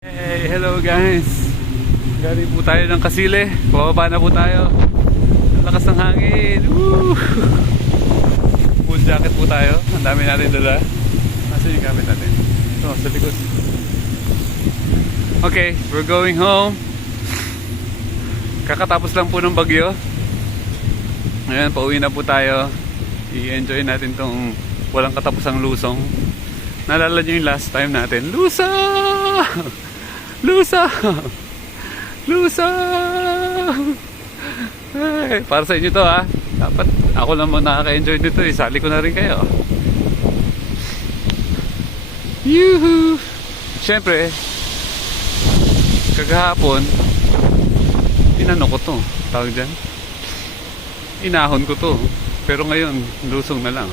Hey, hello guys. Galing po tayo ng Kasile. Pababa na po tayo. Ang lakas ng hangin. Woo! Full jacket po tayo. Ang dami natin dala. Nasaan yung gamit natin? Ito, sa likod. Okay, we're going home. Kakatapos lang po ng bagyo. Ngayon, pauwi na po tayo. I-enjoy natin tong walang katapusang lusong. Naalala nyo yung last time natin? Lusong! Lusa! Lusa! Ay, para sa inyo to ha. Dapat ako lang nakaka-enjoy dito eh. Sali ko na rin kayo. Yuhu! Siyempre, kagahapon, inano ko to. Tawag dyan. Inahon ko to. Pero ngayon, lusong na lang.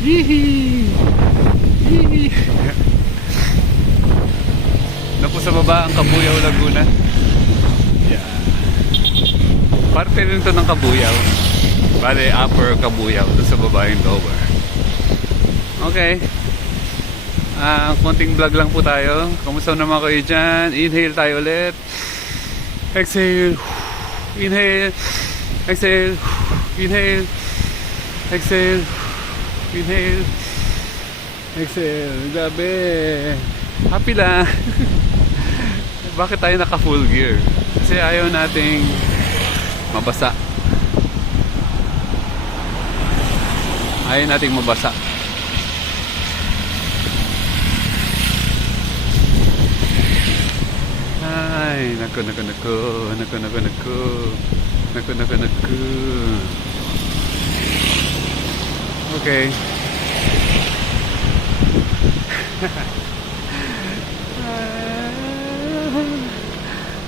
Yee! Yee! Na po sa baba ang Kabuyaw, Laguna. Yeah. Parte rin to ng Kabuyaw. Bale, upper Kabuyaw. Doon sa baba yung lower. Okay. Konting vlog lang po tayo. Kamusta naman kayo dyan? Inhale tayo ulit. Exhale. Inhale. Exhale. Inhale. Exhale. Inhale. Exhale. Gabi. Happy lang. Bakit tayo naka full gear? Kasi ayaw nating mabasa. Ayaw nating mabasa. Ay, naku. Okay.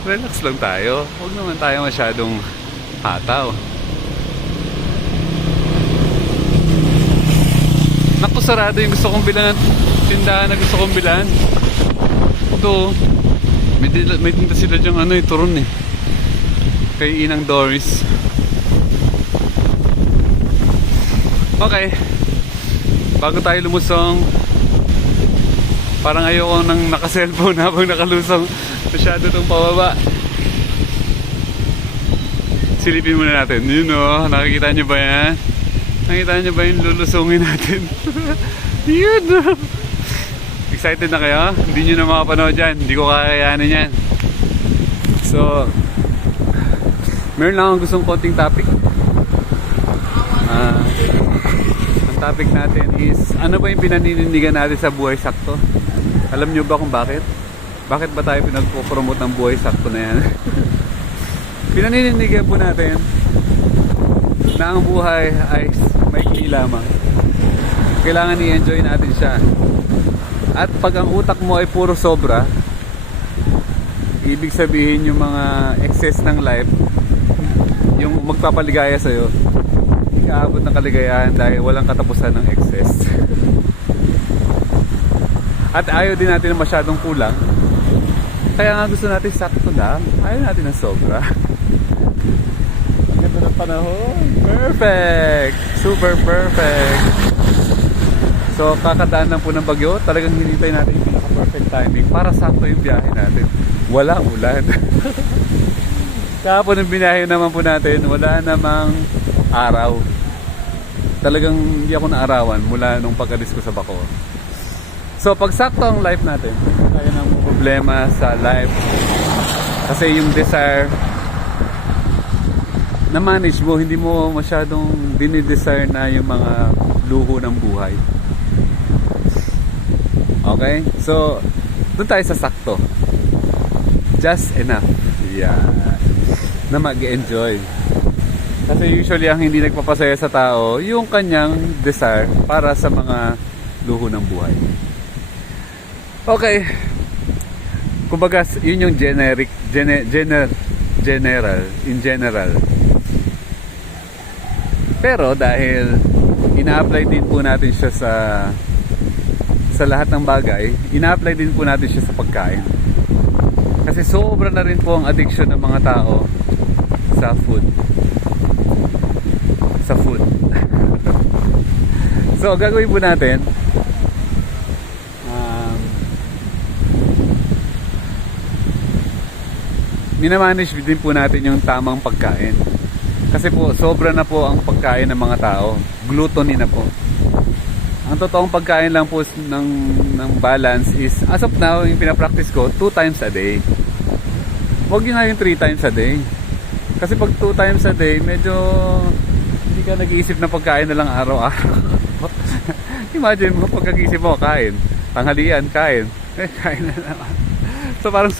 Relax lang tayo. Huwag naman tayo masyadong hataw. Naku, sarado yung gusto kong bilan. Tindahan na gusto kong bilan. Ito, may tinda sila dyang turon eh. Kay Inang Doris. Okay. Bago tayo lumusong, parang ayoko nang naka-cellphone habang nakalusong. Masyado itong pababa. Silipin muna natin. Yun o, nakikita nyo ba yan? Nakikita nyo ba yung lulusungin natin? Yun o. Excited na kayo? Hindi nyo na makapanood yan. Hindi ko kakayanin yan. So, meron lang akong gustong konting topic. Ang topic natin is, ano ba yung pinaninindigan natin sa buhay sakto? Alam nyo ba kung bakit? Bakit ba tayo pinagpo-promote ng buhay sakto na yan? Pinaninindigan po natin na ang buhay ay maikli lamang. Kailangan i-enjoy natin siya. At pag ang utak mo ay puro sobra, ibig sabihin yung mga excess ng life, yung magpapaligaya sa'yo, hindi ka abot ng kaligayahan dahil walang katapusan ng excess. At ayaw din natin na masyadong kulang. Kaya nga gusto natin sakto lang. Ayaw natin ng sobra. Ganda ng panahon. Perfect! Super perfect! So kakadaan lang po ng bagyo. Talagang hinintay natin yung pinaka-perfect timing para sakto yung biyahe natin. Wala ulan. Kahapon yung binahe naman po natin, wala namang araw. Talagang hindi ako naarawan mula nung pagkadis ko sa Bacoor. So pag sakto ang life natin, tayo ng problema sa life. Kasi yung desire na manage mo, hindi mo masyadong dinidesire na yung mga luho ng buhay. Okay? So, doon tayo sa sakto. Just enough. Yeah. Na mag-enjoy. Kasi usually ang hindi nagpapasaya sa tao, yung kanyang desire para sa mga luho ng buhay. Okay. Kumbaga, yun yung general, in general. Pero dahil ina-apply din po natin siya sa lahat ng bagay, ina-apply din po natin siya sa pagkain. Kasi sobra na rin po ang addiction ng mga tao sa food. So, gagawin po natin, minamanage din po natin yung tamang pagkain. Kasi po, sobra na po ang pagkain ng mga tao. Gluttony na po. Ang totoong pagkain lang po ng balance is, as of now, yung pinapractice ko, 2 times a day. Huwag yun na yung 3 times a day. Kasi pag 2 times a day, medyo hindi ka nag-iisip na pagkain na lang araw-araw. Imagine mo, pagkagisip mo, kain. Tanghalian, kain. Kain na naman. So parang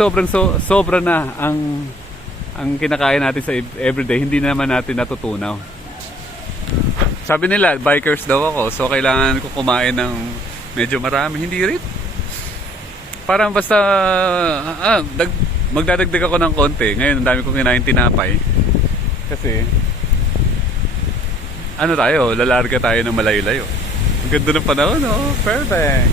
sobra na ang kinakain natin sa everyday. Hindi naman natin natutunaw. Sabi nila, bikers daw ako. So kailangan ko kumain ng medyo marami. Hindi rin. Parang basta magdadagdag ako ng konti. Ngayon, ang dami kong kinain tinapay. Kasi ano tayo, lalarga tayo ng malayo-layo. Ang ganda ng panahon, oh. Perfect.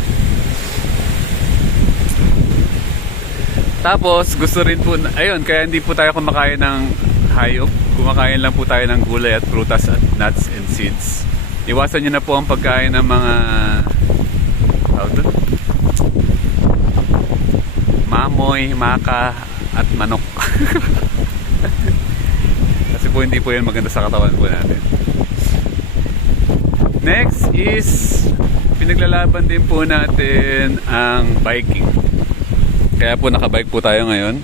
Tapos, gusto rin po, ayun, kaya hindi po tayo kumakain ng hayop. Kumakain lang po tayo ng gulay at prutas at nuts and seeds. Iwasan nyo na po ang pagkain ng mga mamoy, maka at manok. Kasi po hindi po yan maganda sa katawan po natin. Next is pinaglalaban din po natin ang biking. Kaya po nakabike po tayo ngayon.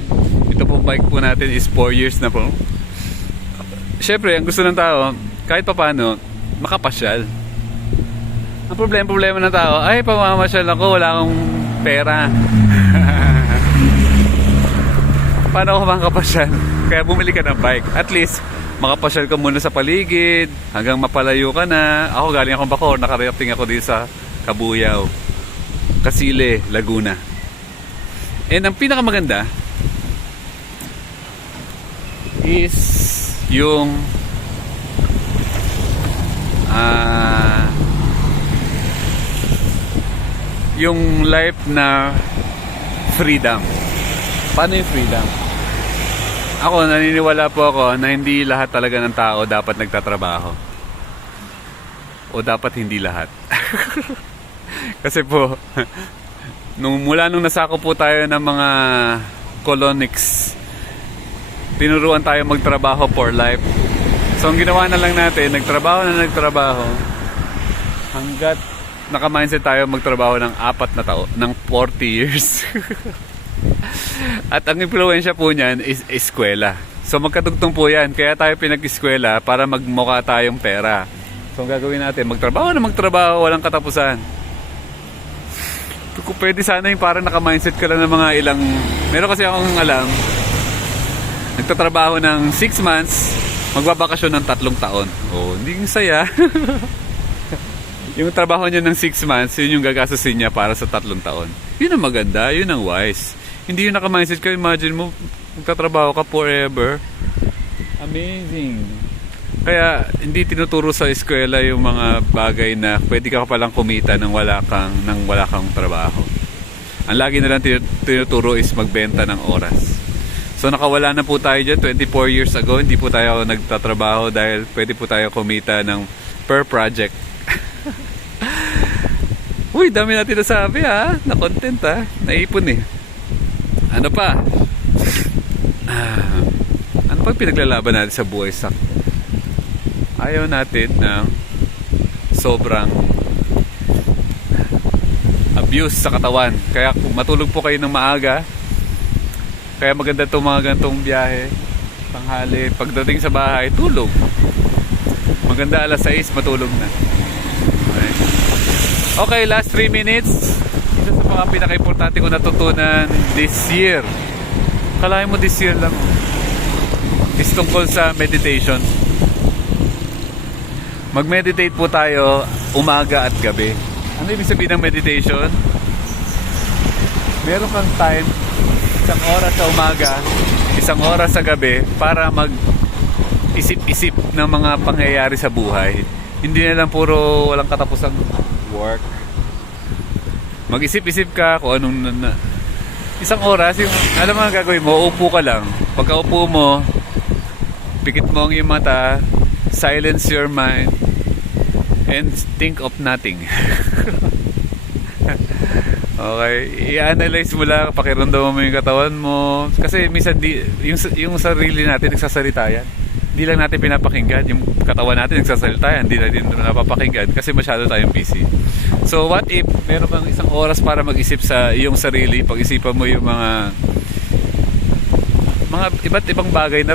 Ito po bike po natin is 4 years na po. Siyempre, ang gusto ng tao, kahit pa paano, makapasyal. Ang problema ng tao, ay pamamasyal ako, wala akong pera. Paano ako makapasyal? Kaya bumili ka ng bike. At least, makapasyal ka muna sa paligid, hanggang mapalayo ka na. Ako galing akong Bacoor, nakarating ako dito sa Cabuyao, Casile, Laguna. And ang pinakamaganda is yung life na freedom. Paano yung freedom? Ako, naniniwala po ako na hindi lahat talaga ng tao dapat nagtatrabaho. O dapat hindi lahat. Kasi po, mula nung nasako po tayo ng mga colonics, tinuruan tayo magtrabaho for life. So ang ginawa na lang natin, nagtrabaho hanggat naka-mindset tayo magtrabaho ng 4 na taon, ng 40 years. At ang impluwensya po niyan is eskwela. So magkatugtong po yan. Kaya tayo pinag-eskwela para magmukha tayong pera. So ang gagawin natin, magtrabaho, walang katapusan. Kung pwede sana yung parang naka-mindset ka lang ng mga ilang... Meron kasi akong alam, nagtatrabaho ng 6 months, magbabakasyon ng 3 taon. Oh, hindi yung saya. Yung trabaho niya ng 6 months, yun yung gagastusin niya para sa 3 taon. Yun ang maganda, yun ang wise. Hindi yung naka-mindset ka, imagine mo, magtatrabaho ka forever. Amazing. Kaya, hindi tinuturo sa eskwela yung mga bagay na pwede ka palang kumita nang wala kang trabaho. Ang lagi na lang tinuturo is magbenta ng oras. So nakawala na po tayo dyan 24 years ago. Hindi po tayo nagtatrabaho dahil pwede po tayo kumita ng per project. Uy, dami natin nasabi ha. Na-content ha. Naipon eh. Ano pa? Ano pa pinaglalaban natin sa buhay sa... Ayaw natin ng sobrang abuse sa katawan. Kaya kung matulog po kayo ng maaga, kaya maganda itong mga gantong biyahe, tanghali, pagdating sa bahay, tulog. Maganda alas 6, matulog na. Okay, last 3 minutes. Isa sa mga pinaka-importante ko natutunan this year. Kalahin mo this year lang. Is tungkol sa meditation. Mag-meditate po tayo umaga at gabi. Ano ibig sabihin ng meditation? Meron kang time, 1 oras sa umaga, 1 oras sa gabi para mag-isip-isip ng mga pangyayari sa buhay. Hindi na lang puro walang katapusang work. Mag-isip-isip ka kung anong 1 oras, yung, alam mo ang gagawin mo, upo ka lang. Pagka-upo mo, pikit mo ang iyong mata, silence your mind, and think of nothing. Okay, i-analyze mo lang, pakiramdaman mo yung katawan mo. Kasi minsan yung sarili natin nagsasalita yan. Hindi lang natin pinapakinggan, yung katawan natin nagsasalita yan, hindi natin napapakinggan kasi masyado tayong busy. So what if meron kang isang oras para mag-isip sa iyong sarili, pag-isipan mo yung mga iba't ibang bagay na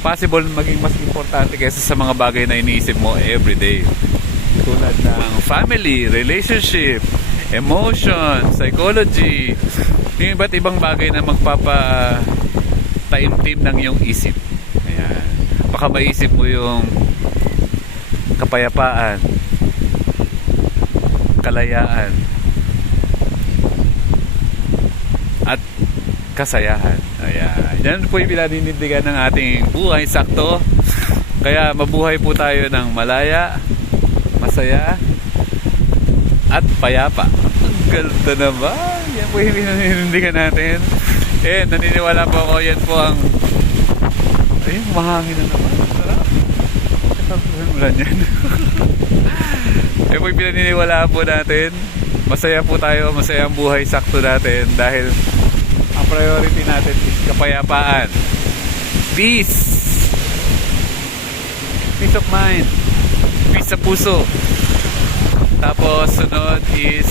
possible maging mas importante kaysa sa mga bagay na iniisip mo everyday. Tulad ng family, relationship, emotion, psychology, yung iba't ibang bagay na magpapa-taimtim ng iyong isip. Ayan. Baka maisip mo yung kapayapaan, kalayaan, at kasayahan. Ayan. Yan po yung pinaninindigan ng ating buhay sakto. Kaya mabuhay po tayo ng malaya, masaya, at payapa. Ang ganda naman. Yan po yung pinaninindigan natin. And naniniwala po ako, yan po ang ayun, mahangin na naman. Sarap. Kasarap ulan yan. Yan po yung pinaniniwala po natin. Masaya po tayo, masaya ang buhay sakto natin dahil ang priority natin is kapayapaan. Peace. Peace of mind. Peace sa puso. Tapos sunod is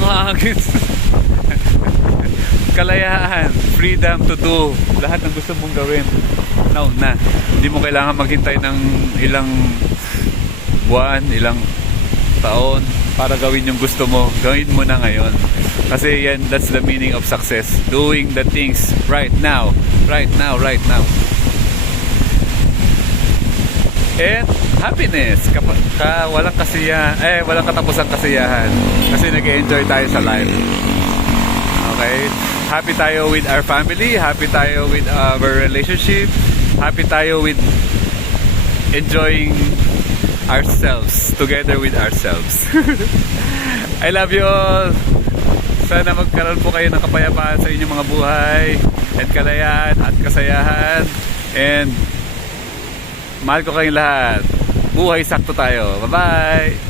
hangin. Kalayaan. Freedom to do lahat ng gusto mong gawin. Now na. Hindi mo kailangan maghintay ng ilang buwan, ilang taon para gawin yung gusto mo. Gawin mo na ngayon. Kasi yan, that's the meaning of success. Doing the things right now. Right now, right now. And happiness. Walang kasiyahan, walang katapusang kasiyahan. Kasi nag-enjoy tayo sa life. Okay? Happy tayo with our family. Happy tayo with our relationship. Happy tayo with enjoying ourselves. Together with ourselves. I love you all. Sana magkaroon po kayo ng kapayapaan sa inyong mga buhay at kalayaan at kasayahan. And mahal ko kayong lahat. Buhay sakto tayo. Bye-bye!